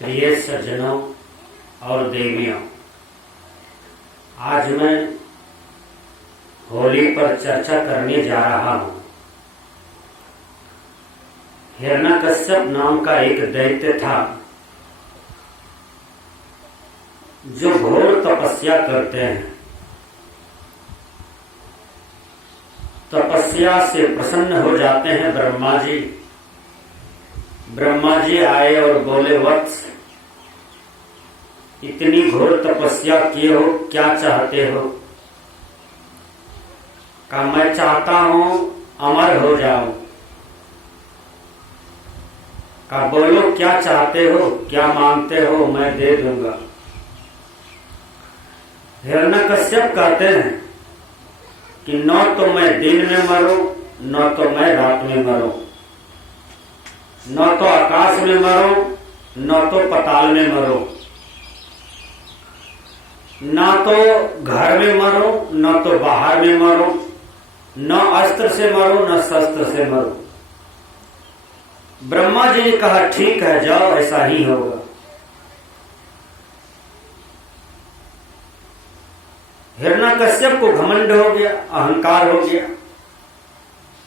प्रिय सज्जनों और देवियों, आज मैं होली पर चर्चा करने जा रहा हूं। हिरण्यकश्यप नाम का एक दैत्य था जो घोर तपस्या करते हैं। तपस्या से प्रसन्न हो जाते हैं ब्रह्मा जी। ब्रह्मा जी आए और बोले, वत्स, इतनी घोर तपस्या किए हो, क्या चाहते हो? कहा, मैं चाहता हूं अमर हो जाऊं। कहा, बोलो क्या चाहते हो, क्या मांगते हो, मैं दे दूंगा। हिरण्यकश्यप कहते हैं कि न तो मैं दिन में मरूं, न तो मैं रात में मरूं, न तो आकाश में मरूं, न तो पताल में मरूं, न तो घर में मरूं, न तो बाहर में मरूं, न अस्त्र से मरूं, न शस्त्र से मरूं। ब्रह्मा जी ने कहा, ठीक है, जाओ, ऐसा ही होगा। हिरण्यकश्यप को घमंड हो गया, अहंकार हो गया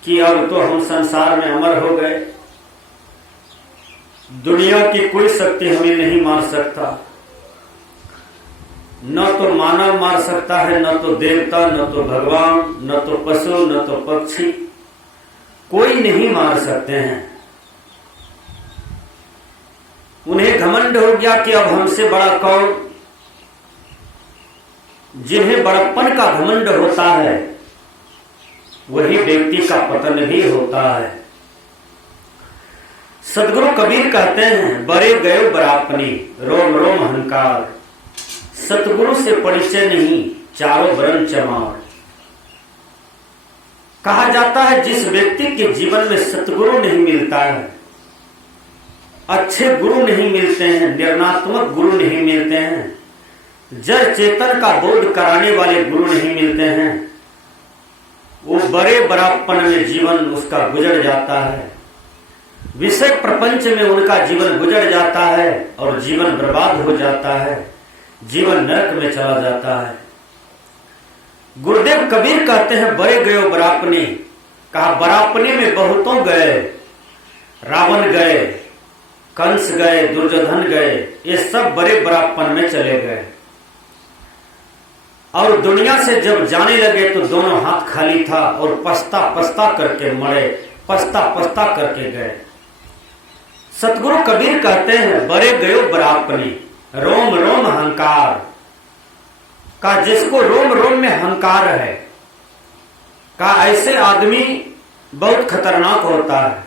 कि अब तो हम संसार में अमर हो गए, दुनिया की कोई शक्ति हमें नहीं मार सकता। न तो मानव मार सकता है, न तो देवता, न तो भगवान, न तो पशु, न तो पक्षी, कोई नहीं मार सकते हैं। उन्हें घमंड हो गया कि अब हमसे बड़ा कौन। जिन्हें बड़प्पन का घमंड होता है वही व्यक्ति का पतन भी होता है। सदगुरु कबीर कहते हैं, बड़े गए बड़ापनी, रोम रोम अहंकार, सतगुरु से परिचय नहीं, चारों वरण चमार। कहा जाता है, जिस व्यक्ति के जीवन में सतगुरु नहीं मिलता है, अच्छे गुरु नहीं मिलते हैं, निर्णात्मक गुरु नहीं मिलते हैं, जड़ चेतन का बोध कराने वाले गुरु नहीं मिलते हैं, वो बड़े बड़ापन में जीवन उसका गुजर जाता है। विषय प्रपंच में उनका जीवन गुजर जाता है और जीवन बर्बाद हो जाता है, जीवन नरक में चला जाता है। गुरुदेव कबीर कहते हैं, बड़े गए बड़ापने। कहा, बड़ापने में बहुतों गए, रावण गए, कंस गए, दुर्योधन गए, ये सब बड़े बड़ापन में चले गए और दुनिया से जब जाने लगे तो दोनों हाथ खाली था और पछता पछता करके मरे, पछता पछता करके गए। सतगुरु कबीर कहते हैं, बड़े गयो बड़ापनी, रोम रोम अहंकार। का जिसको रोम रोम में अहंकार है, का ऐसे आदमी बहुत खतरनाक होता है।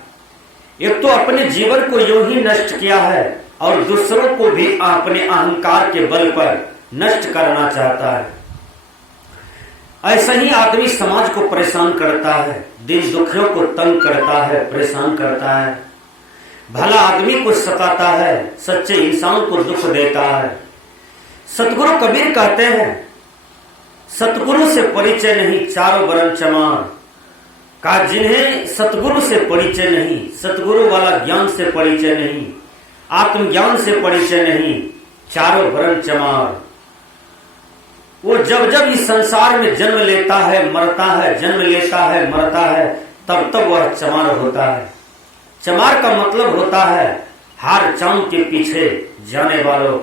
एक तो अपने जीवन को यूं ही नष्ट किया है और दूसरों को भी अपने अहंकार के बल पर नष्ट करना चाहता है। ऐसा ही आदमी समाज को परेशान करता है, दिन दुखियों को तंग करता है, परेशान करता है, भला आदमी को सताता है, सच्चे इंसान को दुख देता है। सतगुरु कबीर कहते हैं, सतगुरु से परिचय नहीं, चारों वरण चमार। का जिन्हें सतगुरु से परिचय नहीं, सतगुरु वाला ज्ञान से परिचय नहीं, आत्मज्ञान से परिचय नहीं, चारों वरण चमार। वो जब जब इस संसार में जन्म लेता है, मरता है, जन्म लेता है, मरता है, तब तब वह चमार होता है। चमार का मतलब होता है हार चांद के पीछे जाने वालों,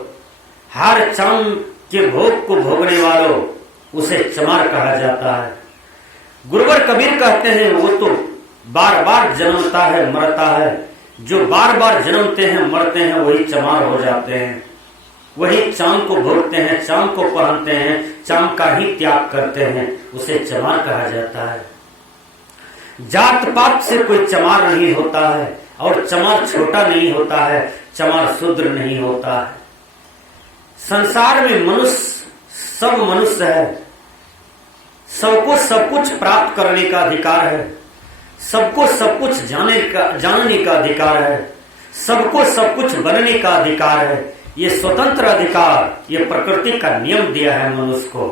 हार चांद के भोग को भोगने वालों, उसे चमार कहा जाता है। गुरुवर कबीर कहते हैं, वो तो बार बार जन्मता है, मरता है। जो बार बार जन्मते हैं, मरते हैं, वही चमार हो जाते हैं, वही चांद को भोगते हैं, चांद को पहनते हैं, चांद का ही त्याग करते हैं, उसे चमार कहा जाता है। जात पात से कोई चमार नहीं होता है और चमार छोटा नहीं होता है, चमार शूद्र नहीं होता है। संसार में सब मनुष्य है, सबको सब कुछ प्राप्त करने का अधिकार है, सबको सब कुछ जानने का अधिकार है, सबको सब कुछ बनने का अधिकार है। ये स्वतंत्र अधिकार, ये प्रकृति का नियम दिया है मनुष्य को।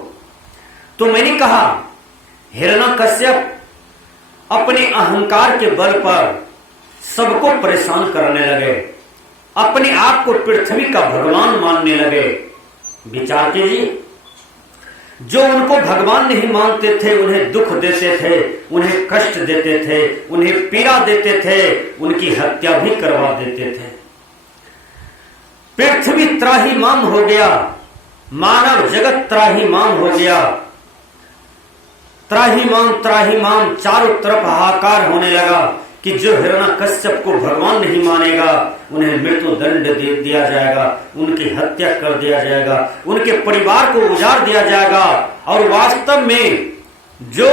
तो मैंने कहा, हिरण्यकश्यप अपने अहंकार के बल पर सबको परेशान करने लगे अपने आप को पृथ्वी का भगवान मानने लगे। विचार कीजिए, जो उनको भगवान नहीं मानते थे, उन्हें दुख देते थे, उन्हें कष्ट देते थे, उन्हें पीड़ा देते थे, उनकी हत्या भी करवा देते थे। पृथ्वी त्राहिमाम हो गया, मानव जगत त्राहिमाम हो गया। त्राहिमाम त्राहिमाम चारों तरफ हाहाकार होने लगा कि जो हिरण्यकश्यप को भगवान नहीं मानेगा उन्हें मृत्यु दंड दे दिया जाएगा, उनकी हत्या कर दिया जाएगा, उनके परिवार को उजाड़ दिया जाएगा। और वास्तव में जो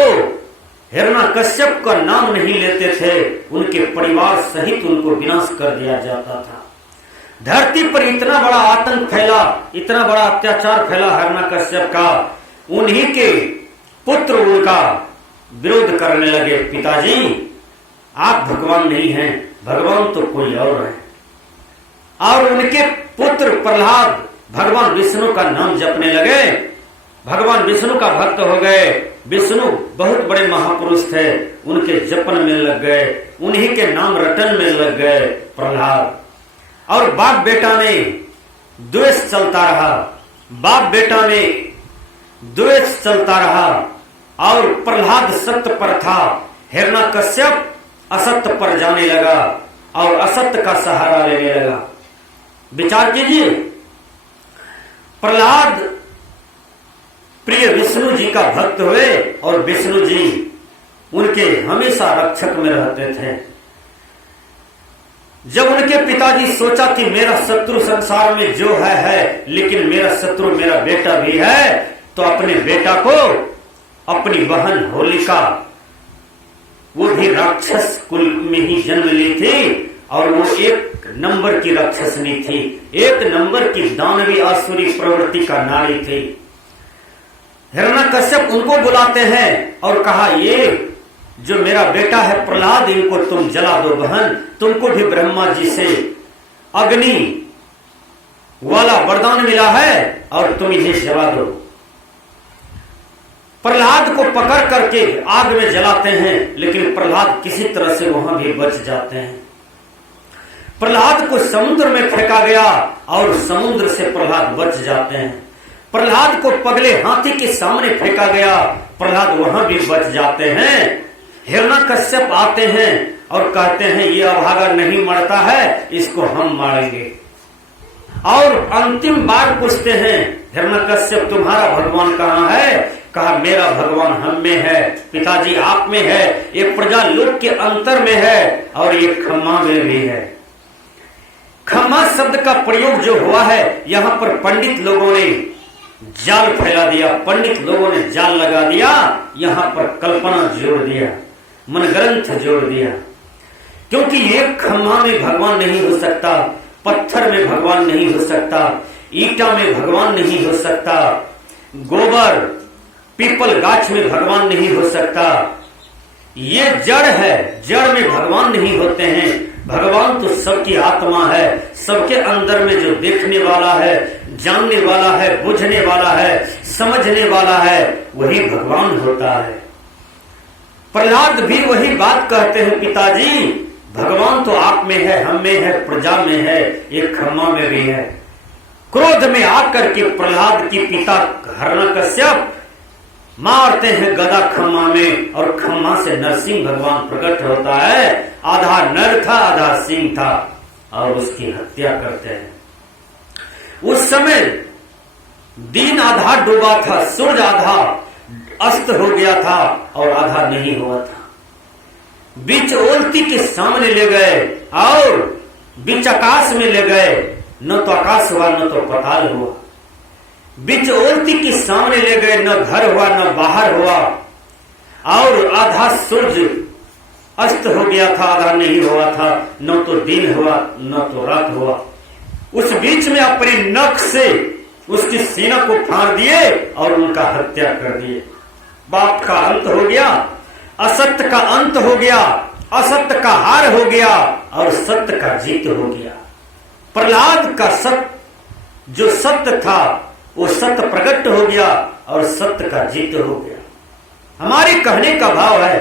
हिरण्यकश्यप का नाम नहीं लेते थे उनके परिवार सहित उनको विनाश कर दिया जाता था। धरती पर इतना बड़ा आतंक फैला, इतना बड़ा अत्याचार फैला हिरण्यकश्यप का, उन्हीं के पुत्र उनका विरोध करने लगे, पिताजी आप भगवान नहीं हैं, भगवान तो कोई और है। और उनके पुत्र प्रहलाद भगवान विष्णु का नाम जपने लगे, भगवान विष्णु का भक्त हो गए। विष्णु बहुत बड़े महापुरुष थे, उनके जपन में लग गए, उन्हीं के नाम रटन में लग गए प्रहलाद। और बाप बेटा में द्वेष चलता रहा, बाप बेटा में द्वेष चलता रहा। और प्रहलाद सत्य पर था, हिरण्यकश्यप असत्य पर जाने लगा और असत्य का सहारा लेने लगा। विचार कीजिए, प्रहलाद प्रिय विष्णु जी का भक्त हुए और विष्णु जी उनके हमेशा रक्षक में रहते थे। जब उनके पिताजी सोचा कि मेरा शत्रु संसार में जो है, लेकिन मेरा शत्रु मेरा बेटा भी है, तो अपने बेटा को, अपनी बहन होलिका, वो भी राक्षस कुल में ही जन्म ली थी और वो एक नंबर की राक्षसनी थी, एक नंबर की दानवी आसुरी प्रवृत्ति का नारी थी। हिरण्यकश्यप उनको बुलाते हैं और कहा, ये जो मेरा बेटा है प्रहलाद, इनको तुम जला दो बहन, तुमको भी ब्रह्मा जी से अग्नि वाला वरदान मिला है और तुम इन्हें जला दो। प्रहलाद को पकड़ करके आग में जलाते हैं, लेकिन प्रहलाद किसी तरह से वहां भी बच जाते हैं। प्रहलाद को समुद्र में फेंका गया और समुद्र से प्रहलाद बच जाते हैं। प्रहलाद को पगले हाथी के सामने फेंका गया, प्रहलाद वहां भी बच जाते हैं। हिरण्यकश्यप आते हैं और कहते हैं, ये अभागा नहीं मरता है, इसको हम मारेंगे। और अंतिम बार पूछते हैं, हिरण्यकश्यप तुम्हारा भगवान कहाँ है? कहा, मेरा भगवान हम में है, पिताजी आप में है, ये प्रजालोक के अंतर में है और ये खम्मा में भी है। खम्मा शब्द का प्रयोग जो हुआ है, यहाँ पर पंडित लोगों ने जाल फैला दिया, पंडित लोगों ने जाल लगा दिया, यहाँ पर कल्पना जोड़ दिया, मनग्रंथ जोड़ दिया। क्योंकि एक खम्मा में भगवान नहीं हो सकता, पत्थर में भगवान नहीं हो सकता, ईटा में भगवान नहीं हो सकता, गोबर पीपल गाछ में भगवान नहीं हो सकता। ये जड़ है, जड़ में भगवान नहीं होते हैं। भगवान तो सबकी आत्मा है, सबके अंदर में जो देखने वाला है, जानने वाला है, बुझने वाला है, समझने वाला है, वही भगवान होता है। प्रहलाद भी वही बात कहते हैं, पिताजी भगवान तो आप में है, हम में है, प्रजा में है, एक खम्मा में भी है। क्रोध में आकर के प्रहलाद की पिता हिरण्यकश्यप मारते हैं गदा खम्मा में, और खम्मा से नरसिंह भगवान प्रकट होता है। आधा नर था, आधा सिंह था, और उसकी हत्या करते हैं। उस समय दिन आधा डूबा था, सूरज आधा अस्त हो गया था और आधा नहीं हुआ था। बीच ओलती के सामने ले गए और बीच आकाश में ले गए, न तो आकाश हुआ न तो पताल हुआ। बीच ओलती के सामने ले गए, न घर हुआ न बाहर हुआ, और आधा सूरज अस्त हो गया था, आधा नहीं हुआ था, न तो दिन हुआ न तो रात हुआ। उस बीच में अपने नख से उसकी सीना को फाड़ दिए और उनका हत्या कर दिए। बाप का अंत हो गया, असत्य का अंत हो गया, असत्य का हार हो गया और सत्य का जीत हो गया। प्रहलाद का सत्य जो सत्य था वो सत्य प्रकट हो गया और सत्य का जीत हो गया। हमारे कहने का भाव है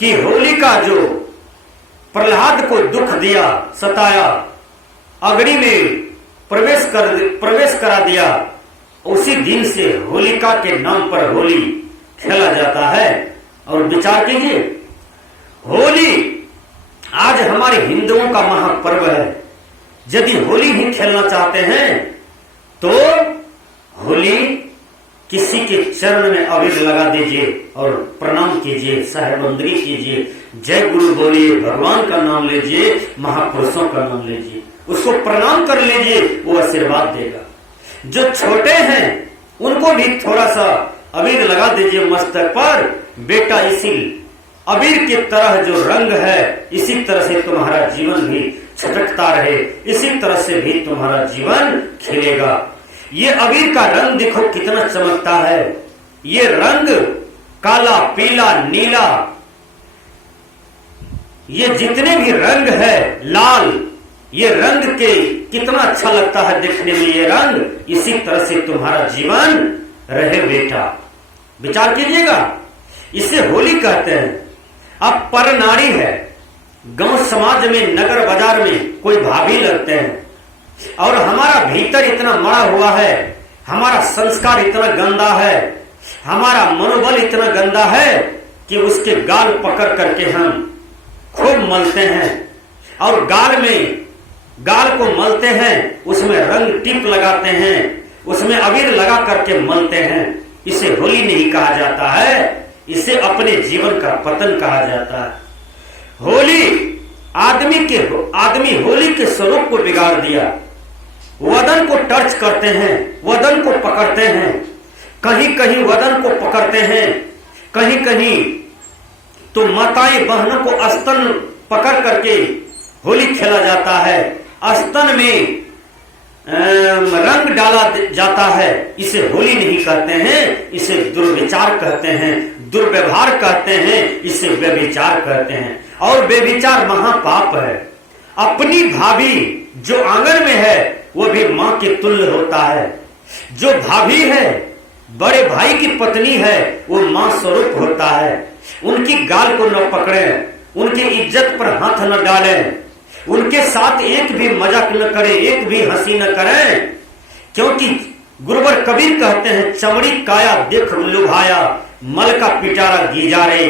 कि होलिका जो प्रहलाद को दुख दिया, सताया, अग्नि में प्रवेश करा दिया। उसी दिन से होलिका के नाम पर होली खेला जाता है। और विचार कीजिए, होली आज हमारे हिंदुओं का महापर्व है। यदि होली ही खेलना चाहते हैं तो होली किसी के चरण में अबीर लगा दीजिए और प्रणाम कीजिए, साहेबंदगी कीजिए, जय गुरु बोलिए, भगवान का नाम लीजिए, महापुरुषों का नाम लीजिए, उसको प्रणाम कर लीजिए, वो आशीर्वाद देगा। जो छोटे हैं उनको भी थोड़ा सा अबीर लगा दीजिए मस्तक पर। बेटा, इसी अबीर की तरह जो रंग है, इसी तरह से तुम्हारा जीवन भी छटकता रहे, इसी तरह से भी तुम्हारा जीवन खिलेगा। ये अबीर का रंग देखो कितना चमकता है। ये रंग काला, पीला, नीला, ये जितने भी रंग है, लाल, ये रंग के कितना अच्छा लगता है देखने में। ये रंग इसी तरह से तुम्हारा जीवन रहे बेटा। विचार कीजिएगा, इसे होली कहते हैं। अब पर नारी है, गांव समाज में, नगर बाजार में कोई भाभी लगते हैं, और हमारा भीतर इतना मरा हुआ है, हमारा संस्कार इतना गंदा है, हमारा मनोबल इतना गंदा है कि उसके गाल पकड़ करके हम खूब मलते हैं, और गाल को मलते हैं, उसमें रंग टिप लगाते हैं, उसमें अबीर लगा करके मलते हैं। इसे होली नहीं कहा जाता है, इसे अपने जीवन का पतन कहा जाता है। आदमी होली के स्वरूप को बिगाड़ दिया। वदन को टच करते हैं, वदन को पकड़ते हैं, कहीं कहीं वदन को पकड़ते हैं, कहीं कहीं तो माताएं बहनों को स्तन पकड़ करके होली खेला जाता है। स्तन में रंग डाला जाता है। इसे होली नहीं कहते हैं, इसे दुर्विचार कहते हैं, दुर्व्यवहार कहते हैं, इसे व्यभिचार कहते हैं। और व्यभिचार महापाप है। अपनी भाभी जो आंगन में है वो भी मां के तुल्य होता है। जो भाभी है, बड़े भाई की पत्नी है, वो मां स्वरूप होता है। उनकी गाल को न पकड़ें, उनकी इज्जत पर हाथ न डालें, उनके साथ एक भी मजाक न करें, एक भी हंसी न करें, क्योंकि गुरुवर कबीर कहते हैं, चमड़ी काया देख लुभाया, मल का पिटारा गीजारे,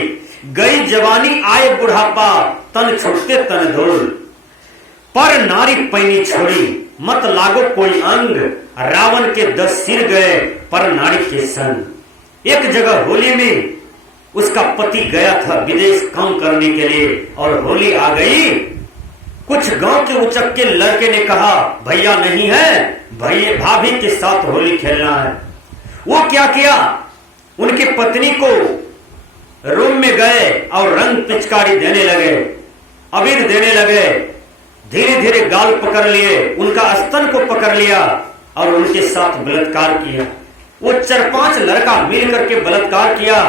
गई जवानी आए बुढ़ापा, तन छुटते तन धूल, पर नारी पैनी छोड़ी, मत लागो कोई अंग, रावण के 10 सिर गए पर नारी के संग। एक जगह होली में उसका पति गया था विदेश काम करने के लिए, और होली आ गई। कुछ गांव के उचक्के लड़के ने कहा, भैया नहीं है, भैया भाभी के साथ होली खेलना है। वो क्या किया, उनकी पत्नी को रूम में गए और रंग पिचकारी देने लगे, अबीर देने लगे, धीरे धीरे गाल पकड़ लिए, उनका स्तन को पकड़ लिया और उनके साथ बलात्कार किया। वो 4-5 लड़का मिल करके बलात्कार किया,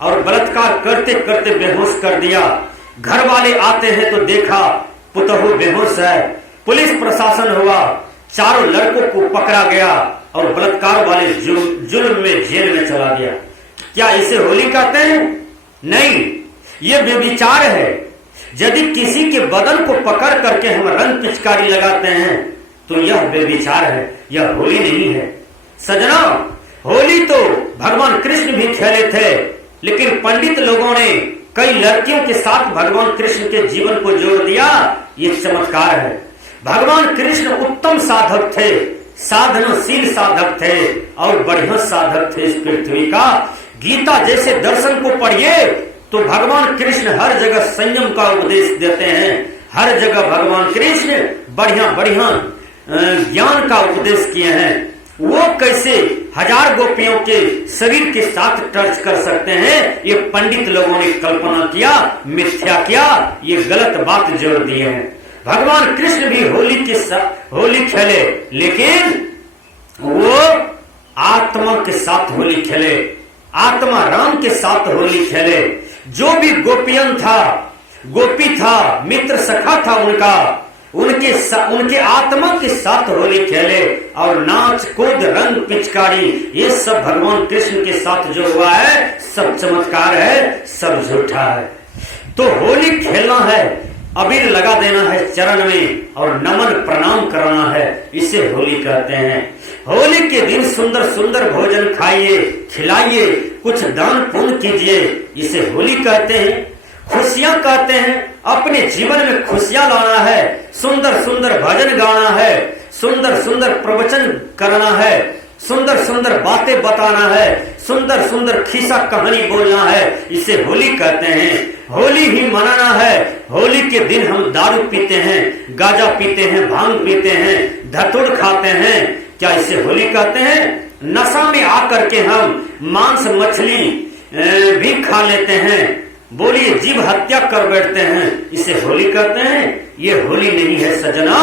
और बलात्कार करते करते बेहोश कर दिया। घर वाले आते हैं तो देखा पुतहु बेहोश है। पुलिस प्रशासन हुआ, चारों लड़कों को पकड़ा गया और बलात्कार वाले जुल्म में जेल में चला गया। क्या इसे होली कहते हैं? नहीं, ये व्यभिचार है। यदि किसी के बदन को पकड़ करके हम रंग पिचकारी लगाते हैं तो यह व्यभिचार है, यह होली नहीं है। सजना, होली तो भगवान कृष्ण भी खेले थे, लेकिन पंडित लोगों ने कई लड़कियों के साथ भगवान कृष्ण के जीवन को जोड़ दिया। ये चमत्कार है। भगवान कृष्ण उत्तम साधक थे, साधनशील साधक थे और बढ़िया साधक थे इस पृथ्वी का। गीता जैसे दर्शन को पढ़िए तो भगवान कृष्ण हर जगह संयम का उपदेश देते हैं। हर जगह भगवान कृष्ण बढ़िया बढ़िया ज्ञान का उपदेश किए हैं। वो कैसे 1000 गोपियों के शरीर के साथ टच कर सकते हैं, ये पंडित लोगों ने कल्पना किया, मिथ्या किया, ये गलत बात जोड़ दिए हैं। भगवान कृष्ण भी होली खेले, लेकिन वो आत्मा के साथ होली खेले, आत्मा राम के साथ होली खेले। जो भी गोपियन था, गोपी था, मित्र सखा था उनका, उनके आत्मा के साथ होली खेले और नाच कूद रंग पिचकारी, ये सब भगवान कृष्ण के साथ जो हुआ है सब चमत्कार है, सब झूठा है। तो होली खेलना है, अबीर लगा देना है चरण में और नमन प्रणाम करना है, इसे होली कहते हैं। होली के दिन सुंदर सुंदर भोजन खाइए, खिलाइए, कुछ दान पुण्य कीजिए, इसे होली कहते हैं। खुशियां कहते हैं, अपने जीवन में खुशियां लाना है, सुंदर सुंदर भजन गाना है, सुंदर सुंदर प्रवचन करना है, सुंदर सुंदर बातें बताना है, सुंदर सुंदर खिस्सा कहानी बोलना है, इसे होली कहते हैं। होली ही मनाना है। होली के दिन हम दारू पीते हैं, गांजा पीते हैं, भांग पीते हैं, धतूर खाते हैं, क्या इसे होली कहते हैं? नशा में आकर के हम मांस मछली भी खा लेते हैं, बोलिए जीव हत्या कर बैठते हैं, इसे होली कहते हैं? ये होली नहीं है सजना।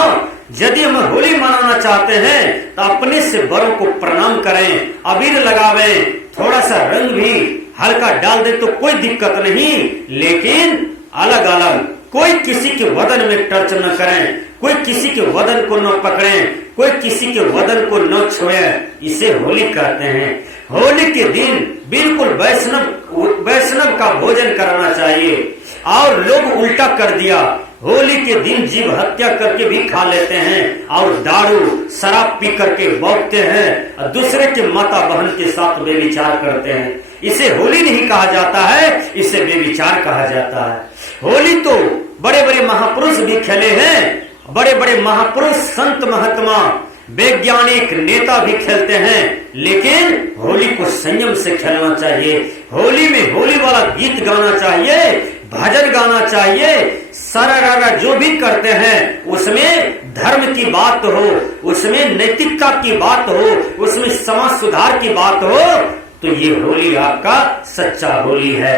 यदि हम होली मनाना चाहते हैं तो अपने से बड़ों को प्रणाम करें, अबीर लगावें, थोड़ा सा रंग भी हल्का डाल दे तो कोई दिक्कत नहीं, लेकिन अलग अलग, कोई किसी के वदन में टच न करें, कोई किसी के वदन को न पकड़ें, कोई किसी के वदन को न छुए, इसे होली कहते हैं। होली के दिन बिल्कुल वैष्णव का भोजन करना चाहिए, और लोग उल्टा कर दिया, होली के दिन जीव हत्या करके भी खा लेते हैं और दारू शराब पी करके बौखते हैं और दूसरे के माता बहन के साथ बेविचार करते हैं, इसे होली नहीं कहा जाता है, इसे बेविचार कहा जाता है। होली तो बड़े बड़े महापुरुष भी खेले हैं, बड़े बड़े महापुरुष संत महात्मा वैज्ञानिक नेता भी खेलते हैं, लेकिन होली को संयम से खेलना चाहिए। होली में होली वाला गीत गाना चाहिए, भजन गाना चाहिए, सरारा जो भी करते हैं उसमें धर्म की बात हो, उसमें नैतिकता की बात हो, उसमें समाज सुधार की बात हो, तो ये होली आपका सच्चा होली है।